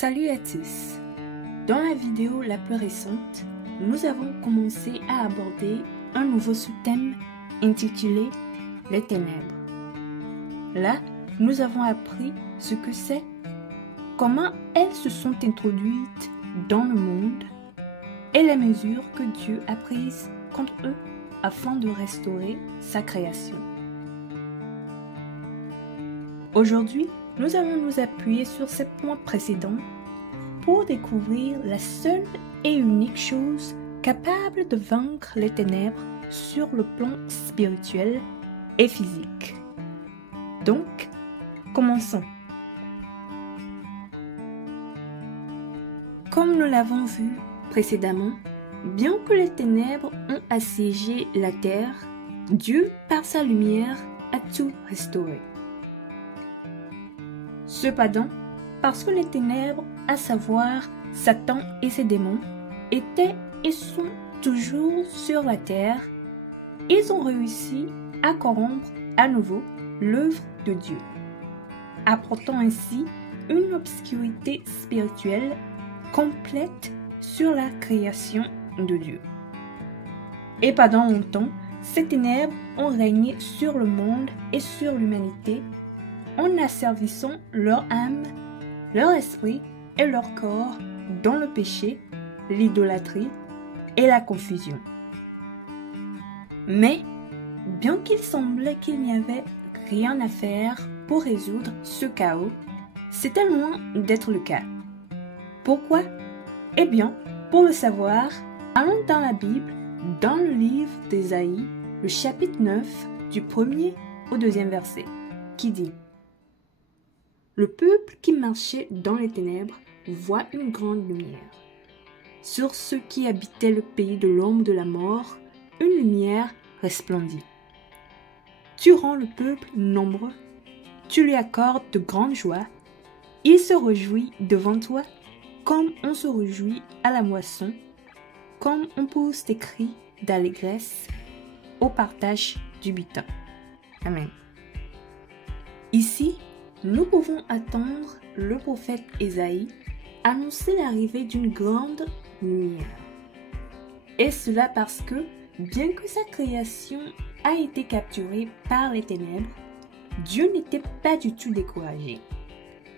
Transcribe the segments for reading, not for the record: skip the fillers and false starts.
Salut à tous! Dans la vidéo la plus récente, nous avons commencé à aborder un nouveau sous-thème intitulé « Les ténèbres ». Là, nous avons appris ce que c'est, comment elles se sont introduites dans le monde et les mesures que Dieu a prises contre eux afin de restaurer sa création. Aujourd'hui, nous allons nous appuyer sur ces points précédents pour découvrir la seule et unique chose capable de vaincre les ténèbres sur le plan spirituel et physique. Donc, commençons. Comme nous l'avons vu précédemment, bien que les ténèbres ont assiégé la terre, Dieu, par sa lumière, a tout restauré. Cependant, parce que les ténèbres, à savoir Satan et ses démons, étaient et sont toujours sur la terre, ils ont réussi à corrompre à nouveau l'œuvre de Dieu, apportant ainsi une obscurité spirituelle complète sur la création de Dieu. Et pendant longtemps, ces ténèbres ont régné sur le monde et sur l'humanité, en asservissant leur âme, leur esprit et leur corps dans le péché, l'idolâtrie et la confusion. Mais, bien qu'il semblait qu'il n'y avait rien à faire pour résoudre ce chaos, c'était loin d'être le cas. Pourquoi? Eh bien, pour le savoir, allons dans la Bible, dans le livre d'Ésaïe, le chapitre 9, du 1er au 2e verset, qui dit: Le peuple qui marchait dans les ténèbres voit une grande lumière. Sur ceux qui habitaient le pays de l'ombre de la mort, une lumière resplendit. Tu rends le peuple nombreux, tu lui accordes de grandes joies, il se réjouit devant toi, comme on se réjouit à la moisson, comme on pousse des cris d'allégresse au partage du butin. Amen. Ici, nous pouvons attendre le prophète Ésaïe annoncer l'arrivée d'une grande lumière. Et cela parce que, bien que sa création a été capturée par les ténèbres, Dieu n'était pas du tout découragé,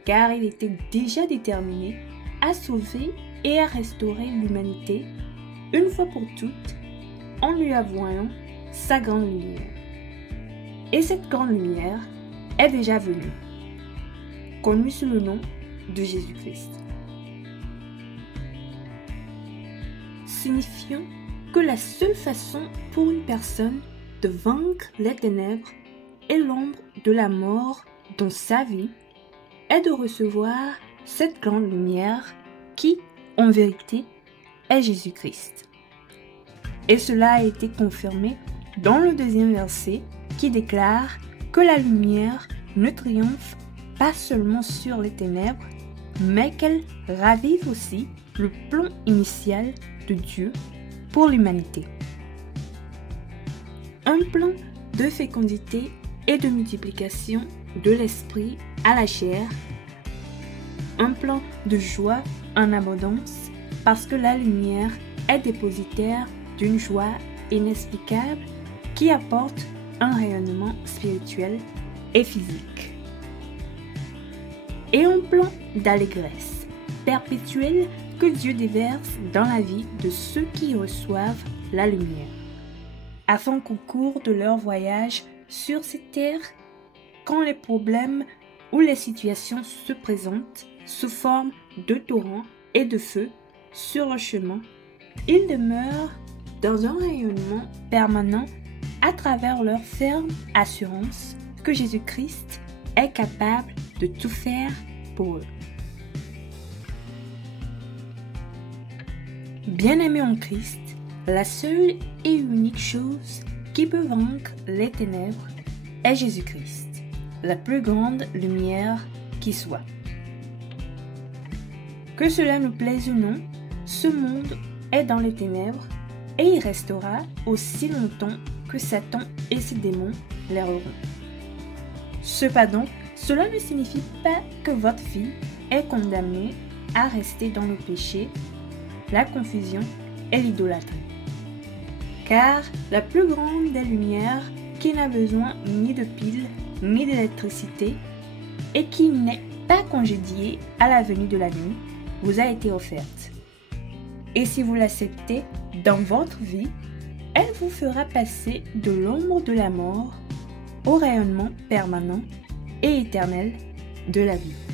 car il était déjà déterminé à sauver et à restaurer l'humanité une fois pour toutes en lui avouant sa grande lumière. Et cette grande lumière est déjà venue, connue sous le nom de Jésus-Christ. Signifiant que la seule façon pour une personne de vaincre les ténèbres et l'ombre de la mort dans sa vie est de recevoir cette grande lumière qui, en vérité, est Jésus-Christ. Et cela a été confirmé dans le 2e verset qui déclare que la lumière ne triomphe pas seulement sur les ténèbres, mais qu'elle ravive aussi le plan initial de Dieu pour l'humanité. Un plan de fécondité et de multiplication de l'esprit à la chair, un plan de joie en abondance parce que la lumière est dépositaire d'une joie inexplicable qui apporte un rayonnement spirituel et physique. Et un plan d'allégresse perpétuelle que Dieu déverse dans la vie de ceux qui reçoivent la lumière, afin qu'au cours de leur voyage sur cette terre, quand les problèmes ou les situations se présentent sous forme de torrents et de feu sur le chemin, ils demeurent dans un rayonnement permanent à travers leur ferme assurance que Jésus-Christ est capable de tout faire pour eux. Bien-aimés en Christ, la seule et unique chose qui peut vaincre les ténèbres est Jésus-Christ, la plus grande lumière qui soit. Que cela nous plaise ou non, ce monde est dans les ténèbres et il restera aussi longtemps que Satan et ses démons l'erreront. Cependant, cela ne signifie pas que votre vie est condamnée à rester dans le péché, la confusion et l'idolâtrie. Car la plus grande des lumières, qui n'a besoin ni de piles ni d'électricité et qui n'est pas congédiée à la venue de la nuit, vous a été offerte. Et si vous l'acceptez dans votre vie, elle vous fera passer de l'ombre de la mort au rayonnement permanent et éternel de la vie.